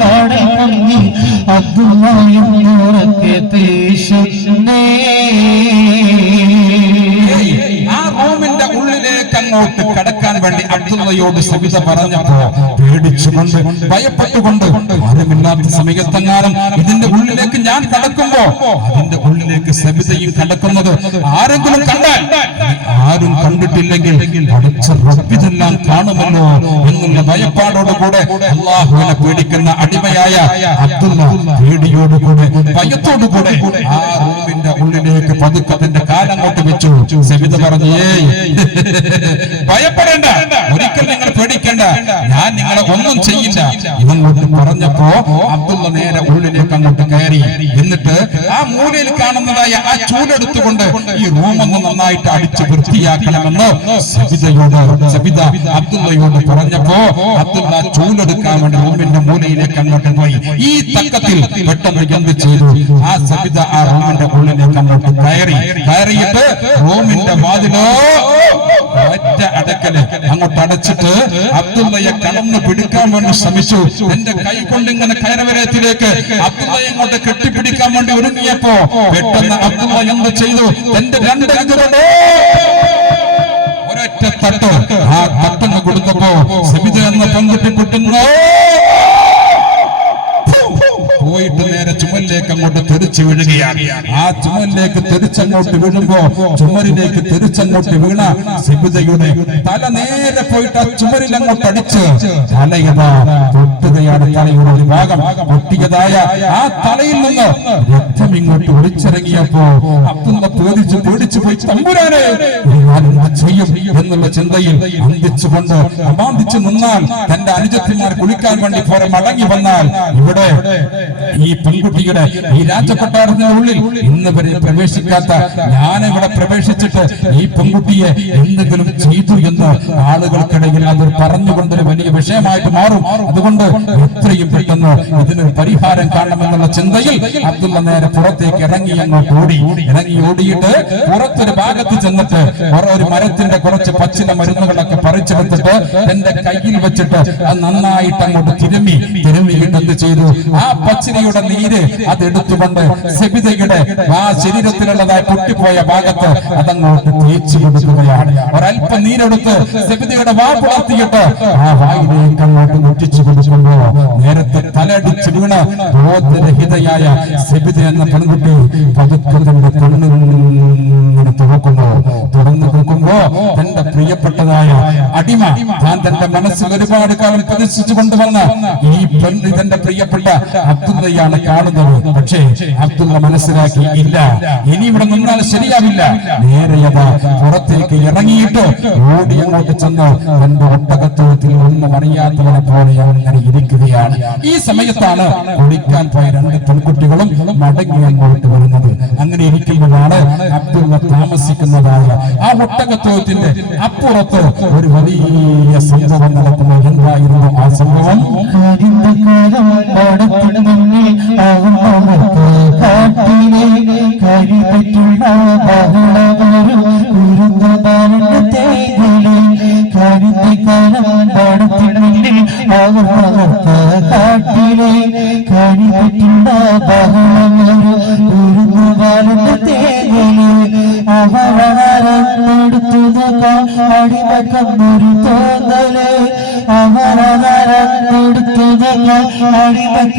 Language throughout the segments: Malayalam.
കടൽ മുങ്ങി അബ്ദുള്ളയൊക്കെ തീശുന്നേ. ആ റൂമിന്റെ ഉള്ളിലേക്ക് അങ്ങോട്ട് കടക്കാൻ വേണ്ടി അബ്ദുള്ളയോട് സവിത പറഞ്ഞപ്പോ പേടിച്ചുകൊണ്ട് ഭയപ്പെട്ടുകൊണ്ട് ആരുമില്ലാത്ത സമയത്തെങ്ങാനും ഇതിന്റെ ഉള്ളിലേക്ക് ഞാൻ കടക്കുമ്പോ അതിന്റെ ഉള്ളിലേക്ക് സബിതയും കടക്കുന്നത് ആരെങ്കിലും കണ്ടാൽ ആരും കണ്ടിട്ടില്ലെങ്കിൽ അടച്ച റബ്ബിതെല്ലാം കാണുമല്ലോ എന്നുള്ള ഭയപ്പാടോടുകൂടെ അള്ളാഹുവിനെ പേടിക്കുന്ന അടിമയായ അബ്ദുള്ള പേടിയോടുകൂടെ ഭയത്തോടുകൂടെ ആ റൂമിന്റെ ഉള്ളിലേക്ക് പതുക്കത്തിന്റെ തന്റെ കാലങ്ങോട്ട് വെച്ചു. സബിത പറഞ്ഞു ഭയപ്പെടേണ്ട. ഒരിക്കൽ നിങ്ങൾ പേടിക്കേണ്ട. ഞാൻ നിങ്ങളെ ഒന്നും ചെയ്യില്ല. ഇതങ്ങോട്ട് പറഞ്ഞപ്പോ അബ്ദുള്ള നേരെ ഉള്ളിലേക്ക് അങ്ങോട്ട് കയറി. എന്നിട്ട് ആ മൂലയിൽ കാണുന്നതായ ആ ചൂലെടുത്തുകൊണ്ട് ഈ റൂം ഒന്ന് നന്നായിട്ട് അടിച്ച് വൃത്തിയാക്കണമെന്ന് സബിതയോട് സബിത അബ്ദുള്ളയോട് പറഞ്ഞപ്പോ അബ്ദുള്ള ചൂലെടുക്കാൻ വേണ്ടി റൂമിന്റെ മൂലയിലേക്ക് അങ്ങോട്ട് പോയി. ഈ തക്കത്തിൽ പെട്ടെന്ന് എന്ത് ചെയ്തു? ആ സബിത ആ റൂമിന്റെ ഉള്ളിലേക്ക് അങ്ങോട്ട് കയറി. കയറിയിട്ട് റൂമിന്റെ വാതിലോ ഒറ്റ അടക്കൽ അങ്ങോട്ട് അടച്ചിട്ട് അബ്ദുള്ളയെ കടന്നു പിടിക്കാൻ വേണ്ടി ശ്രമിച്ചു. എന്റെ കൈ കൊണ്ട് ഇങ്ങനെ കയറവരത്തിലേക്ക് അബ്ദുള്ളയെ അങ്ങോട്ട് കെട്ടിപ്പിടിക്കാൻ വേണ്ടി ഒരുങ്ങിയപ്പോ പെട്ടെന്ന് അബ്ദുള്ള എന്ത് ചെയ്തു? എന്റെ രണ്ട് കൈകൊണ്ട് ഒരൊറ്റ തട്ട് ആ തട്ടങ്ങ് കൊടുത്തപ്പോ സബിത എന്ന പെൺകുട്ടി പൊട്ടുന്നു. പോയിട്ട് നേരെ ചുമലിലേക്ക് അങ്ങോട്ട് തെറിച്ചു വീഴുകയാണ്. ആ ചുമലിലേക്ക് തെറിച്ചങ്ങോട്ട് വീഴുമ്പോ ചുമരിലേക്ക് തെറിച്ചങ്ങോട്ട് വീണ സിബിതയുടെ തല നേരെ പോയിട്ട് ആ ചുമരിൽ അങ്ങോട്ട് അടിച്ച് തലയതാ തലയുടെ ഒരു ഭാഗം. പൊട്ടിയതായ ആ തലയിൽ നിന്ന് രക്തം ഇങ്ങോട്ട് ഒളിച്ചിറങ്ങിയപ്പോ അബ്ദുള്ള പേടിച്ച് പേടിച്ചു പോയി ചെയ്യും എന്നുള്ള ചിന്തയിൽ അന്തിച്ചുകൊണ്ട് അമാന്തിച്ചു നിന്നാൽ തന്റെ അനുജത്തിമാർ കുളിക്കാൻ വേണ്ടി പോരെ മടങ്ങി വന്നാൽ ഇവിടെ ഈ പെൺകുട്ടിയുടെ ഈ രാജകൊട്ടാരത്തിന്റെ ഉള്ളിൽ ഇന്ന് വരെ പ്രവേശിക്കാത്ത ഞാൻ ഇവിടെ പ്രവേശിച്ചിട്ട് ഈ പെൺകുട്ടിയെ എന്തെങ്കിലും ചെയ്തു എന്ന് ആളുകൾക്കിടയിൽ അത് പറഞ്ഞുകൊണ്ടൊരു വലിയ വിഷയമായിട്ട് മാറും. അതുകൊണ്ട് എത്രയും പെട്ടെന്ന് ഇതിന് പരിഹാരം കാണണമെന്നുള്ള ചിന്തയിൽ അബ്ദുള്ള നേരെ പുറത്തേക്ക് ഇറങ്ങി അങ്ങോട്ട് ഓടി. ഇറങ്ങി ഓടിയിട്ട് പുറത്തൊരു ഭാഗത്ത് ചെന്നിട്ട് ഒരു മരത്തിന്റെ കുറച്ച് പച്ചില മരുന്നുകളൊക്കെ പറിച്ചെടുത്തിട്ട് എന്റെ കയ്യിൽ വെച്ചിട്ട് അത് നന്നായിട്ട് അങ്ങോട്ട് തിരുമ്മി. എന്ത് ചെയ്തു. ആ പച്ചിനിയുടെ നീര് അത് എടുത്തുകൊണ്ട് സെബിതയുടെ ആ ശരീരത്തിലുള്ളതായി പൊട്ടിപ്പോയ ഭാഗത്ത് അതങ്ങോട്ട് തേച്ചു കൊടുക്കുകയാണ്. ഒരല്പം നീരെടുത്ത് സെബിതയുടെ വാ പുലർത്തിയിട്ട് ആ വായിലേക്ക് അങ്ങോട്ട് മുറ്റിച്ചു കൊടുക്കുമ്പോ നേരത്തെ തലടിച്ച് വീണ് ബോധരഹിതയായ സെബിത എന്ന പെൺകുട്ടി പതുക്കെ തന്റെ തുറക്കുമ്പോ തുറക്കുന്നു. തുറന്നു കൊടുക്കുമ്പോ തന്റെ പ്രിയപ്പെട്ടതായ അടിമ താൻ തന്റെ മനസ്സിൽ ഒരുപാട് കാലം പ്രദർശിച്ചു കൊണ്ടുവന്ന ഈ പെണ്ണ് തന്റെ പ്രിയപ്പെട്ട അബ്ദുള്ളയാണ് കാണുന്നത്. പക്ഷേ അബ്ദുള്ള മനസ്സിലാക്കി ഇല്ല ഇനി ഇവിടെ നിന്നാൽ ശരിയാവില്ല. നേരെ പുറത്തേക്ക് ഇറങ്ങിയിട്ട് ഓടി അങ്ങോട്ട് ചെന്ന് തന്റെ ഒട്ടകത്തോത്തിൽ ഒന്നും അറിയാത്തവനെ പോലെ അങ്ങനെ ഇരിക്കുകയാണ്. ഈ സമയത്താണ് കുളിക്കാൻ പോയ രണ്ട് പെൺകുട്ടികളും മടങ്ങി അങ്ങോട്ട് വരുന്നത്. അങ്ങനെ ഇരിക്കുമ്പോഴാണ് അബ്ദുള്ള താമസിക്കുന്നതായ ആ ഒട്ടകത്തോത്തിന്റെ അപ്പുറത്ത് ഒരു വലിയ സംഭവം നടക്കുന്നത്. എന്തായിരുന്നു ആ സംഭവം? പടത്തിന് മുന്നിൽ അവർക്ക് കാട്ടിലെ കരിപറ്റുള്ള ബഹളമൊരു കുരുന്ന ബാലന്റെ തേയിലെ കരിந்த കാലം പടത്തിന് മുന്നിൽ അവർക്ക് കാട്ടിലെ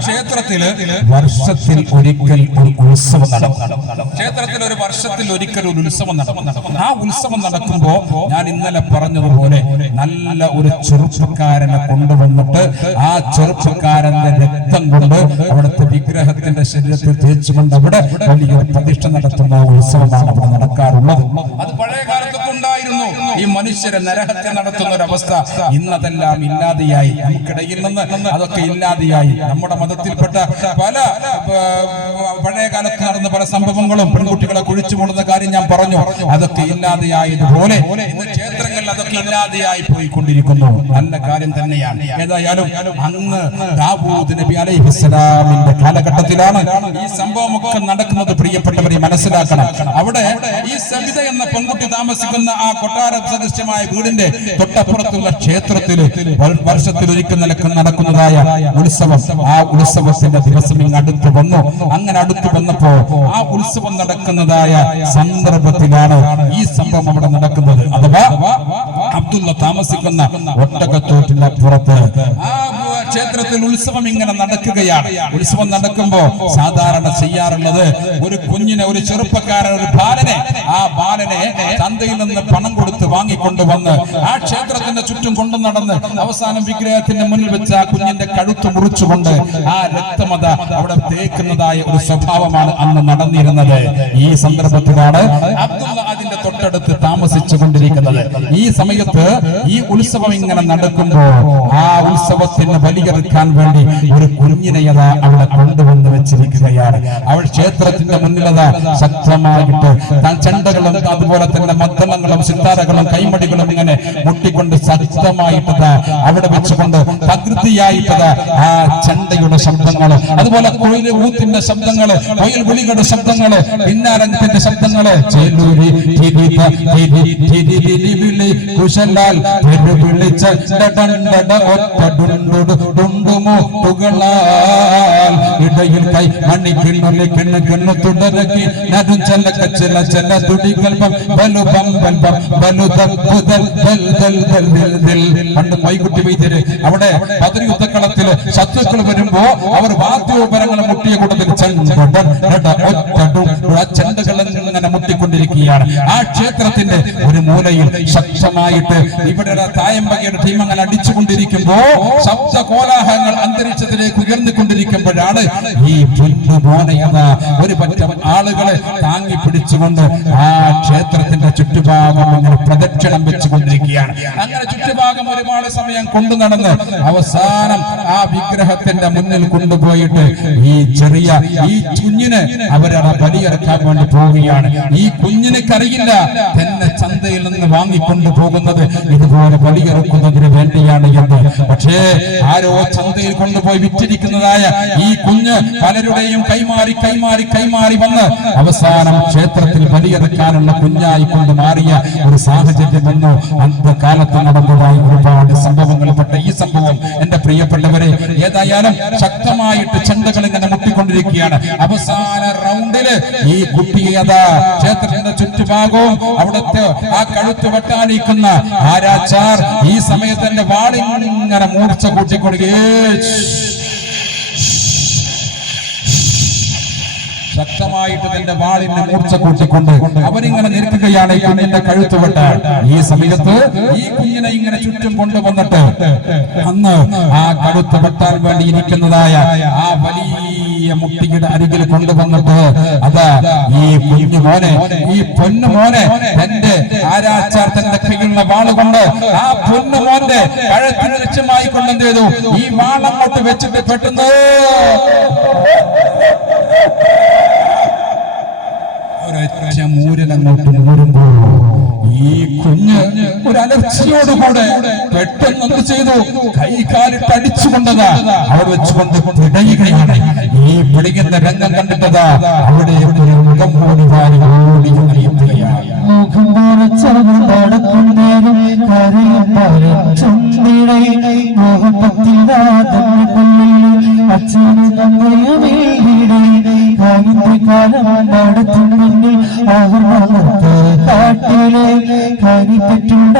ആ ക്ഷേത്രത്തിൽ വർഷത്തിൽ ഒരിക്കൽ ഒരു ഉത്സവം നടക്കും. ക്ഷേത്രത്തിൽ ഒരു വർഷത്തിൽ ഒരിക്കൽ ഒരു ഉത്സവം നടക്കും. ആ ഉത്സവം നടക്കുമ്പോ ഞാൻ ഇന്നലെ പറഞ്ഞതുപോലെ നല്ല ഒരു ചെറുപ്പക്കാരനെ കൊണ്ടുവന്നിട്ട് ആ ചെറുപ്പക്കാരന്റെ രക്തം കൊണ്ട് അവിടുത്തെ വിഗ്രഹത്തിന്റെ ശരീരത്തിൽ തേച്ചുകൊണ്ട് അവിടെ വലിയൊരു പ്രതിഷ്ഠ നടത്തുന്ന ഉത്സവമാണ് അവിടെ നടക്കാറുള്ളത്. അത് പഴയ ഈ മനുഷ്യരെ നരഹത്യ നടത്തുന്ന ഒരു അവസ്ഥ ഇന്നതെല്ലാം ഇല്ലാതെയായി. നമുക്കിടയിൽ നിന്ന് അതൊക്കെ ഇല്ലാതെയായി. നമ്മുടെ മതത്തിൽപ്പെട്ട പല പഴയ കാലത്ത് നടന്ന പല സംഭവങ്ങളും പെൺകുട്ടികളെ കുഴിച്ചു പോകുന്ന കാര്യം ഞാൻ പറഞ്ഞു. അതൊക്കെ ഇല്ലാതെയായതുപോലെ ക്ഷേത്രങ്ങളിൽ അതൊക്കെ ഇല്ലാതെയായി പോയിക്കൊണ്ടിരിക്കുന്നു. നല്ല കാര്യം തന്നെയാണ്. ഏതായാലും അന്ന് ദാവൂദ് നബി അലൈഹിസ്സലാമിന്റെ കാലഘട്ടത്തിലാണ് ഈ സംഭവമൊക്കെ നടക്കുന്നത് പ്രിയപ്പെട്ടവരെ മനസ്സിലാക്കണം. അവിടെ ഈ സവിത എന്ന പെൺകുട്ടി താമസിക്കുന്ന ആ കൊട്ടാര സദൃശ്യമായ വീടിന്റെ തൊട്ടപ്പുറത്തുള്ള ക്ഷേത്രത്തിൽ വർഷത്തിൽ ഒരിക്കൽ നിലയ്ക്ക് നടക്കുന്നതായ ഉത്സവം. ആ ഉത്സവത്തിന്റെ ദിവസം ഇങ്ങ് അടുത്ത് വന്നു. അങ്ങനെ അടുത്ത് വന്നപ്പോ ആ ഉത്സവം നടക്കുന്നതായ സന്ദർഭത്തിലാണ് ഈ സംഭവം അവിടെ നടക്കുന്നത്. അഥവാ അബ്ദുള്ള താമസിക്കുന്ന ഒട്ടകത്തോട്ടിന്റെ പുറത്ത് ആ ക്ഷേത്രത്തിൽ ഉത്സവം ഇങ്ങനെ നടക്കുകയാണ്. ഉത്സവം നടക്കുമ്പോ സാധാരണ ചെയ്യാറുള്ളത് ഒരു കുഞ്ഞിനെ ഒരു ചെറുപ്പക്കാരൻ ഒരു ബാലനെ ആ ബാലനെ ചന്തയിൽ നിന്ന് പണം കൊടുത്ത് വാങ്ങിക്കൊണ്ട് വന്ന് ആ ക്ഷേത്രത്തിന്റെ ചുറ്റും കൊണ്ടു നടന്ന് അവസാനം വിഗ്രഹത്തിന്റെ മുന്നിൽ വെച്ച് ആ കുഞ്ഞിന്റെ കഴുത്ത് മുറിച്ചുകൊണ്ട് ആ രക്തമത അവിടെ തേക്കുന്നതായ ഒരു സ്വഭാവമാണ് അന്ന് നടന്നിരുന്നത്. ഈ സന്ദർഭത്തിലാണ് അബ്ദുള്ള അതിന്റെ തൊട്ടടുത്ത് താമസിച്ചു കൊണ്ടിരിക്കുന്നത്. ഈ സമയത്ത് ഈ ഉത്സവം ഇങ്ങനെ നടക്കുമ്പോൾ ആ ഉത്സവത്തിന് ബലിയെടുക്കാൻ വേണ്ടി ഒരു കുഞ്ഞിനെ അതാ അവിടെ കൊണ്ടുവന്ന് വെച്ചിരിക്കുകയാണ് അവൾ ക്ഷേത്രത്തിന്റെ മുന്നിലതാ ശക്തമായിട്ട് താൻ ചെണ്ടകളും അതുപോലെ തന്നെ മദ്ദളങ്ങളും സിത്താരകളും കൈമടികളും ഇങ്ങനെ മുട്ടിക്കൊണ്ട് ശക്തമായിട്ടത് അവിടെ വെച്ചുകൊണ്ട് പ്രകൃതിയായിട്ടത് ആ ചെണ്ടയുടെ ശബ്ദങ്ങൾ അതുപോലെ കോയിൽ ഊത്തിന്റെ ശബ്ദങ്ങൾ കോയിൽ വിളികളുടെ ശബ്ദങ്ങൾ പിന്നാരത്തിന്റെ വിളി കുശലാൽ ഒറ്റ ഡുണ്ടുടു ഡുണ്ടുമോ ഇടയിൽ കൈ മണ്ണി കിണ്ണുലി കിണ്ണു കിണ്ണു തുടരക്കി നടും ചെല്ല ചില ചെല്ല തുടികൾ ബം ബലു ബം ബൽ ബം ബലു ദപ്പു ദൽ ദൽ ദൽ ദൽ ദിൽ പണ്ട് മൈകുട്ടി വൈദ്യര് അവിടെ പതിരി യുദ്ധക്കളത്തിൽ ശത്രുക്കൾ വരുമ്പോ അവർ വാദ്യോപരങ്ങൾ മുട്ടിയ കൂട്ടത്തിൽ ചെണ്ടടൻ ഡട ഒറ്റടും ആ ചെണ്ടകൾ ഇങ്ങനെ മുട്ടിക്കൊണ്ടിരിക്കുകയാണ്. ആ ക്ഷേത്രത്തിന്റെ ഒരു മൂലയിൽ ശക്തമായിട്ട് ഇവിടെ തായമ്പകയുടെ ടീം അങ്ങനെ അടിച്ചുകൊണ്ടിരിക്കുമ്പോ ശബ്ദ കോലാഹലങ്ങൾ അന്തരീക്ഷത്തിലേക്ക് ഉയർന്നുകൊണ്ടിരിക്കുമ്പോഴാണ് ഈ പൊന്നു മോനയത ഒരു പറ്റം ആളുകളെ താങ്ങി പിടിച്ചുകൊണ്ട് ആ ക്ഷേത്രത്തിന്റെ ചുറ്റുഭാഗം അങ്ങനെ പ്രദക്ഷിണം വെച്ചുകൊണ്ടിരിക്കുകയാണ്. അങ്ങനെ ചുറ്റുഭാഗം ഒരുപാട് സമയം കൊണ്ടു നടന്ന് അവസാനം ആ വിഗ്രഹത്തിന്റെ മുന്നിൽ കൊണ്ടുപോയിട്ട് ഈ ചെറിയ ഈ കുഞ്ഞിന് അവരവിടെ ബലിയിറക്കാൻ വേണ്ടി പോവുകയാണ്. ഈ കുഞ്ഞിനക്കറിയില്ല തന്നെ ചന്തയിൽ നിന്ന് വാങ്ങിക്കൊണ്ടു പോകുന്നത് ഇതുപോലെ ബലിയിറക്കുന്നതിന് വേണ്ടിയാണ് എന്ന്. പക്ഷേ ആരോ ചന്തയിൽ കൊണ്ടുപോയി വിറ്റിരിക്കുന്നതായ ഈ കുഞ്ഞ് പലരുടെയും കൈമാറി കൈമാറി കൈമാറി വന്ന് അവസാനം ക്ഷേത്രത്തിൽ ബലിയെടുക്കാനുള്ള കുഞ്ഞായി കൊണ്ട് മാറിയ ഒരു സാഹചര്യം വന്നു. അന്ധകാലത്ത് നടന്നതായി ഒരുപാട് സംഭവങ്ങൾ പെട്ട ഈ സംഭവം. എന്റെ പ്രിയപ്പെട്ടവരെ ഏതായാലും ശക്തമായിട്ട് ചന്തകൾ ഇങ്ങനെ മുട്ടിക്കൊണ്ടിരിക്കുകയാണ്. അവസാന റൗണ്ടിൽ ഈ കുട്ടിയെ അതാ ക്ഷേത്രത്തിന്റെ ചുറ്റുഭാഗവും അവിടുത്തെ ആ കഴുത്ത് വെട്ടാനിരിക്കുന്ന ആരാച്ചാർ ഈ സമയത്ത് എന്റെ വാളിങ്ങനെ മൂർച്ച കൂട്ടിക്കൊടുക്കേ ശക്തമായിട്ട് തന്റെ വാളിന്റെ മൂർച്ച കൂട്ടിക്കൊണ്ട് അവരിങ്ങനെ നിൽക്കുകയാണ് ഈ കുഞ്ഞിന്റെ കഴുത്ത് വെട്ടാൻ ഈ സമയത്ത് ഈ കുഞ്ഞിനെ ഇങ്ങനെ ചുറ്റും കൊണ്ടുവന്നിട്ട് അന്ന് ആ കഴുത്ത് വെട്ടാൻ വേണ്ടി ഇരിക്കുന്നതായ ആ വലിയ മുട്ടിയുടെ അരികിൽ കൊണ്ടുവന്നിട്ട് അതാ ഈ കുഞ്ഞു മോനെ ഈ പൊന്നു മോനെ തന്റെ ആരാച്ചാർ തന്റെ വാളുകൊണ്ട് ആ പൊന്നു മോന്റെ കഴുത്തിന് ലക്ഷ്യമായി കൊണ്ടെന്ത് ചെയ്തു. ഈ വാളങ്ങോട്ട് വെച്ചിട്ട് പെട്ടെന്ന് ഒരൊറ്റ മൂരനങ്ങോട്ട് മൂരുമ്പോൾ ഈ കുഞ്ഞ് ഒരു അലർച്ചയോടുകൂടെ പെട്ടെന്ന് എന്ത് ചെയ്തു? കൈകാലിട്ട് അടിച്ചുകൊണ്ടതാ. അവിടെ വെച്ചുകൊണ്ട് പിടയുകയാണ്. ഈ പിടിക്കുന്ന രംഗം കണ്ടിട്ടതാ അവിടെ ഒരു മുഖം നടക്കുന്നേരം കരയും പരച്ചുണ്ടിടை മുഖപ്പത്തിൽ അച്ഛനും കാലം കാട്ടിലെ കരിപ്പറ്റുണ്ട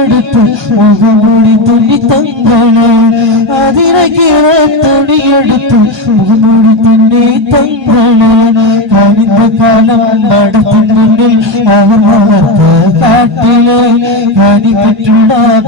തുണിയെടുത്ത് മുഖമൂടി തുന്നി തങ്ങൾ അതിനകീറെ തുണിയെടുത്ത് മുഖമൂടി തുന്നി തങ്ങൾ കഴിഞ്ഞ കാലം നടത്തുന്നെങ്കിൽ അവർ വളർത്ത് കാട്ടിലെ കനിപ്പെട്ടുള്ള ബഹളമൊരു കുരുന്നുകാലത്തെ